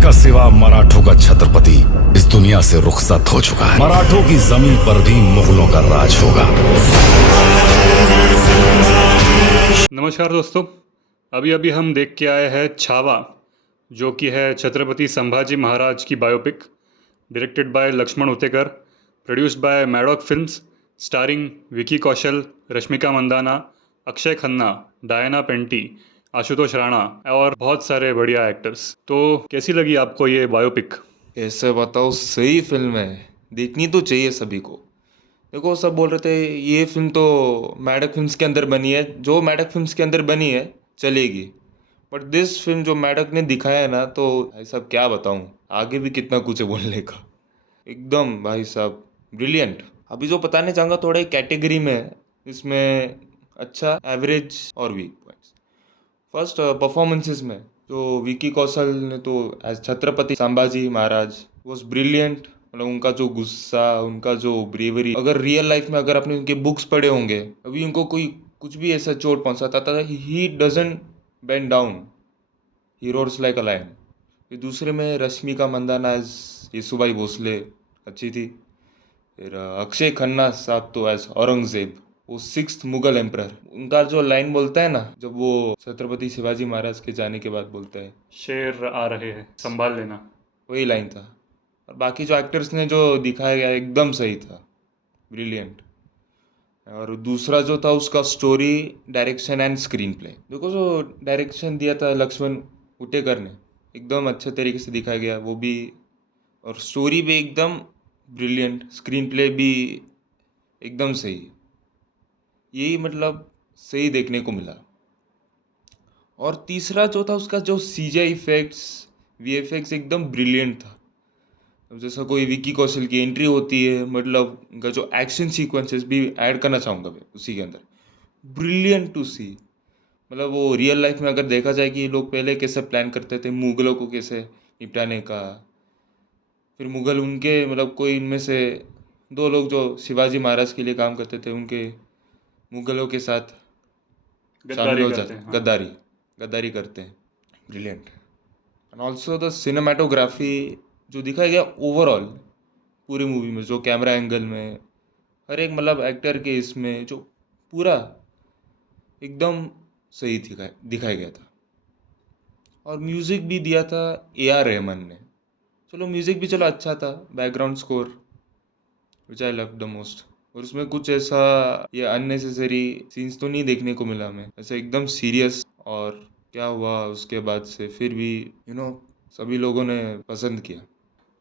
इनका सिवा मराठों का छत्रपति इस दुनिया से रुखसत हो चुका है। मराठों की जमीन पर भी मुगलों का राज होगा। नमस्कार दोस्तों, अभी अभी हम देख के आए हैं छावा, जो कि है छत्रपति संभाजी महाराज की biopic, directed by Laxman Utekar, produced by Maddock films, starring Vicky Kaushal, Rashmika Mandanna, Akshaye Khanna, Diana Penty, Ashutosh Rana और बहुत सारे बढ़िया एक्टर्स। तो कैसी लगी आपको ये बायोपिक? ऐसे बताओ, सही फिल्म है, देखनी तो चाहिए सभी को। देखो, सब बोल रहे थे ये फिल्म तो मैडक फिल्म्स के अंदर बनी है, जो मैडक फिल्म्स के अंदर बनी है चलेगी, बट दिस फिल्म जो मैडक ने दिखाया है ना, तो भाई साहब क्या बताऊँ, आगे भी कितना कुछ है बोलने का। एकदम भाई साहब ब्रिलियंट। अभी जो बताने चाहूँगा थोड़ा एक कैटेगरी में है, इसमें अच्छा, एवरेज और वीक पॉइंट्स। फर्स्ट परफॉर्मेंसेस में जो विकी कौशल ने तो as Chhatrapati Sambhaji Maharaj was brilliant. मतलब उनका जो गुस्सा, उनका जो ब्रेवरी, अगर रियल लाइफ में अगर आपने उनके बुक्स पढ़े होंगे, अभी उनको कोई कुछ भी ऐसा चोट पहुंचाता था, he doesn't bend down, he roars like a lion. फिर दूसरे में रश्मिका मंदाना एज येसुबाई भोसले अच्छी थी। फिर अक्षय खन्ना साहब तो एज औरंगजेब, वो सिक्स्थ मुगल एम्परर। उनका जो लाइन बोलता है ना, जब वो छत्रपति शिवाजी महाराज के जाने के बाद बोलता है, शेर आ रहे हैं, संभाल लेना, वही लाइन था। और बाकी जो एक्टर्स ने जो दिखाया गया एकदम सही था, ब्रिलियंट। और दूसरा जो था उसका story, direction and screen play. देखो, जो डायरेक्शन दिया था लक्ष्मण उटेकर ने, एकदम अच्छे तरीके से दिखाया गया वो भी, और स्टोरी भी एकदम ब्रिलियंट, स्क्रीन प्ले भी एकदम सही। यही मतलब सही देखने को मिला। और तीसरा जो था उसका जो सीजीआई इफेक्ट्स, वीएफएक्स एकदम ब्रिलियंट था। अब जैसा कोई विकी कौशल की एंट्री होती है, मतलब उनका जो एक्शन सीक्वेंसेस भी ऐड करना चाहूँगा मैं उसी के अंदर, ब्रिलियंट टू सी। मतलब वो रियल लाइफ में अगर देखा जाए कि ये लोग पहले कैसे प्लान करते थे मुगलों को कैसे निपटाने का, फिर मुगल उनके मतलब कोई इनमें से दो लोग जो शिवाजी महाराज के लिए काम करते थे, उनके मुगलों के साथ शामिल गद्दारी हो करते जाते, हैं। हाँ। गद्दारी गद्दारी करते हैं। Brilliant. And also the cinematography जो दिखाया गया ओवरऑल पूरी मूवी में, जो कैमरा एंगल में, हर एक मतलब एक्टर के इसमें जो पूरा एकदम सही दिखाया गया था। और म्यूज़िक भी दिया था AR रहमान ने। चलो म्यूज़िक भी चलो अच्छा था, background score which I love the most. और उसमें कुछ ऐसा ये अननेसेसरी सीन्स तो नहीं देखने को मिला हमें, ऐसा एकदम सीरियस। और क्या हुआ उसके बाद से फिर भी सभी लोगों ने पसंद किया।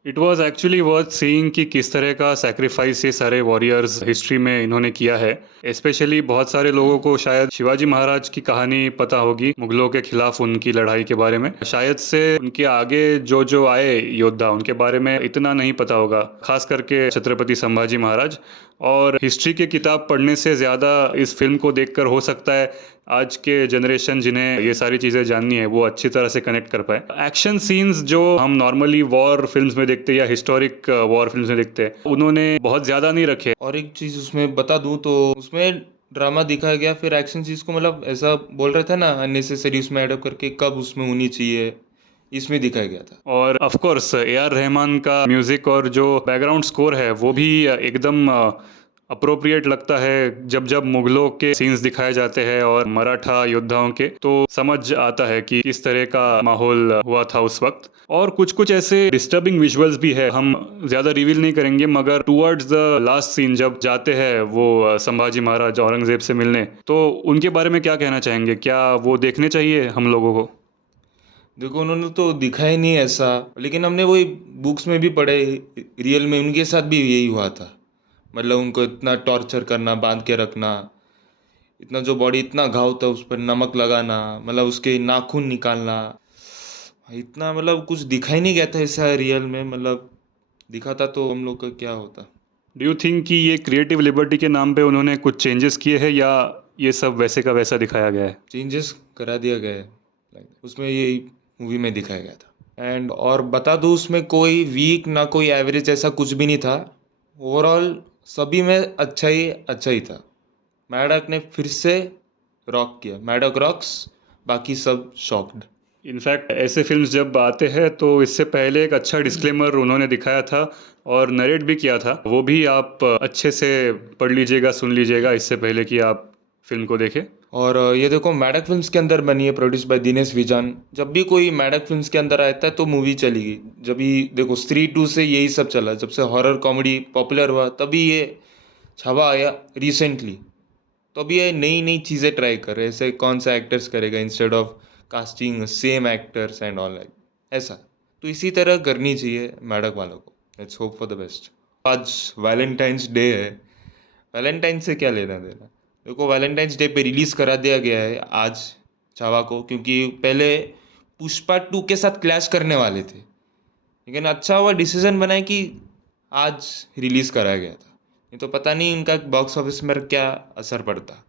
It was actually worth seeing कि किस तरह का सेक्रीफाइस ये सारे वॉरियर्स हिस्ट्री में इन्होंने किया है। स्पेशली बहुत सारे लोगों को शायद शिवाजी महाराज की कहानी पता होगी, मुगलों के खिलाफ उनकी लड़ाई के बारे में, शायद से उनके आगे जो जो आए योद्धा उनके बारे में इतना नहीं पता होगा, खास करके छत्रपति संभाजी महाराज। और हिस्ट्री की किताब पढ़ने से ज़्यादा इस फिल्म को देखकर हो सकता है आज के जनरेशन जिन्हें ये सारी चीज़ें जाननी है वो अच्छी तरह से कनेक्ट कर पाए। एक्शन सीन्स जो हम नॉर्मली वॉर फिल्म्स में देखते हैं या हिस्टोरिक वॉर फिल्म्स में देखते हैं, उन्होंने बहुत ज़्यादा नहीं रखे। और एक चीज़ उसमें बता दूं तो उसमें ड्रामा दिखाया गया, फिर एक्शन चीज़ को मतलब ऐसा बोल रहे थे ना अननेसेसरी उसमें एडअप करके कब उसमें होनी चाहिए, इसमें दिखाया गया था। और ऑफ कोर्स AR रहमान का म्यूज़िक और जो बैकग्राउंड स्कोर है वो भी एकदम अप्रोप्रिएट लगता है। जब जब मुगलों के सीन्स दिखाए जाते हैं और मराठा योद्धाओं के, तो समझ आता है कि किस तरह का माहौल हुआ था उस वक्त। और कुछ कुछ ऐसे डिस्टर्बिंग विजुअल्स भी है, हम ज़्यादा रिवील नहीं करेंगे, मगर टूवर्ड्स द लास्ट सीन जब जाते हैं वो संभाजी महाराज औरंगजेब से मिलने, तो उनके बारे में क्या कहना चाहेंगे? क्या वो देखने चाहिए हम लोगों को? देखो, उन्होंने तो दिखाया नहीं ऐसा, लेकिन हमने वही बुक्स में भी पढ़े, रियल में उनके साथ भी यही हुआ था। मतलब उनको इतना टॉर्चर करना, बांध के रखना, इतना जो बॉडी इतना घाव था उस पर नमक लगाना, मतलब उसके नाखून निकालना, इतना मतलब कुछ दिखाई नहीं गया था ऐसा रियल में। मतलब दिखाता तो हम लोग का क्या होता। डू यू थिंक कि ये क्रिएटिव लिबर्टी के नाम पे उन्होंने कुछ चेंजेस किए हैं या ये सब वैसे का वैसा दिखाया गया है? चेंजेस करा दिया गया है, उसमें ये मूवी में दिखाया गया था। एंड और बता दूँ, उसमें कोई वीक ना कोई एवरेज ऐसा कुछ भी नहीं था। ओवरऑल सभी में अच्छा ही था। मैडक ने फिर से रॉक किया, मैडक रॉक्स, बाकी सब शॉक्ड। इनफैक्ट ऐसे फिल्म्स जब आते हैं तो इससे पहले एक अच्छा डिस्क्लेमर उन्होंने दिखाया था और नरेट भी किया था, वो भी आप अच्छे से पढ़ लीजिएगा, सुन लीजिएगा इससे पहले कि आप फिल्म को देखें। और ये देखो मैडक फिल्म्स के अंदर बनी है, प्रोड्यूस बाय दिनेश विजान। जब भी कोई मैडक फिल्म्स के अंदर आता है तो मूवी चलेगी। जब भी देखो स्त्री 2 से यही सब चला, जब से हॉरर कॉमेडी पॉपुलर हुआ तभी ये छावा आया रिसेंटली। तो अभी ये नई नई चीज़ें ट्राई कर रहे हैं, ऐसे कौन सा एक्टर्स करेगा instead of casting same actors and all like ऐसा। तो इसी तरह करनी चाहिए मैडक वालों को। Let's hope for the best. आज वैलेंटाइंस डे है, वैलेंटाइन से क्या लेना देना। देखो वैलेंटाइंस डे पे रिलीज़ करा दिया गया है आज छावा को, क्योंकि पहले पुष्पा 2 के साथ क्लैश करने वाले थे, लेकिन अच्छा हुआ डिसीजन बनाया कि आज रिलीज़ कराया गया था, नहीं तो पता नहीं इनका बॉक्स ऑफिस में क्या असर पड़ता।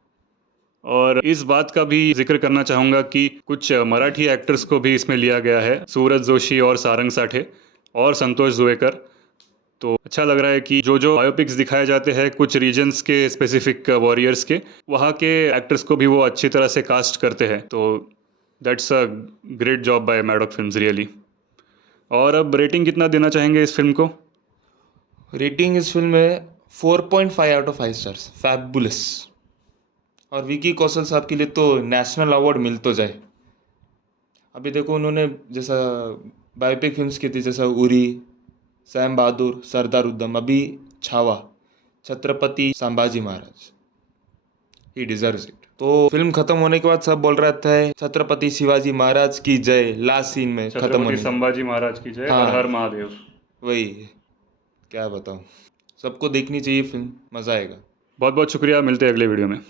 और इस बात का भी जिक्र करना चाहूँगा कि कुछ मराठी एक्टर्स को भी इसमें लिया गया है, सूरज जोशी और सारंग साठे और संतोष जुवेकर। तो अच्छा लग रहा है कि जो जो बायोपिक्स दिखाए जाते हैं कुछ रीजन्स के स्पेसिफिक वॉरियर्स के, वहाँ के एक्टर्स को भी वो अच्छी तरह से कास्ट करते हैं। तो that's a great job by Maddock films really. और अब रेटिंग कितना देना चाहेंगे इस फिल्म को? रेटिंग इस फिल्म में 4.5 आउट ऑफ 5 स्टार्स, फैबुलस। और विकी कौशल साहब के लिए तो नेशनल अवार्ड मिल तो जाए। अभी देखो उन्होंने जैसा बायोपिक फिल्म्स की थी, जैसा उरी, सैम बहादुर, सरदार उधम, अभी छावा, छत्रपति संभाजी महाराज, ही डिजर्व्स इट। तो फिल्म खत्म होने के बाद सब बोल रहा था छत्रपति शिवाजी महाराज की जय, लास्ट सीन में खत्म छत्रपति होने। संभाजी महाराज की जय, हाँ। हर हर महादेव। वही क्या बताऊँ, सबको देखनी चाहिए फिल्म, मज़ा आएगा। बहुत बहुत शुक्रिया, मिलते हैं अगले वीडियो में।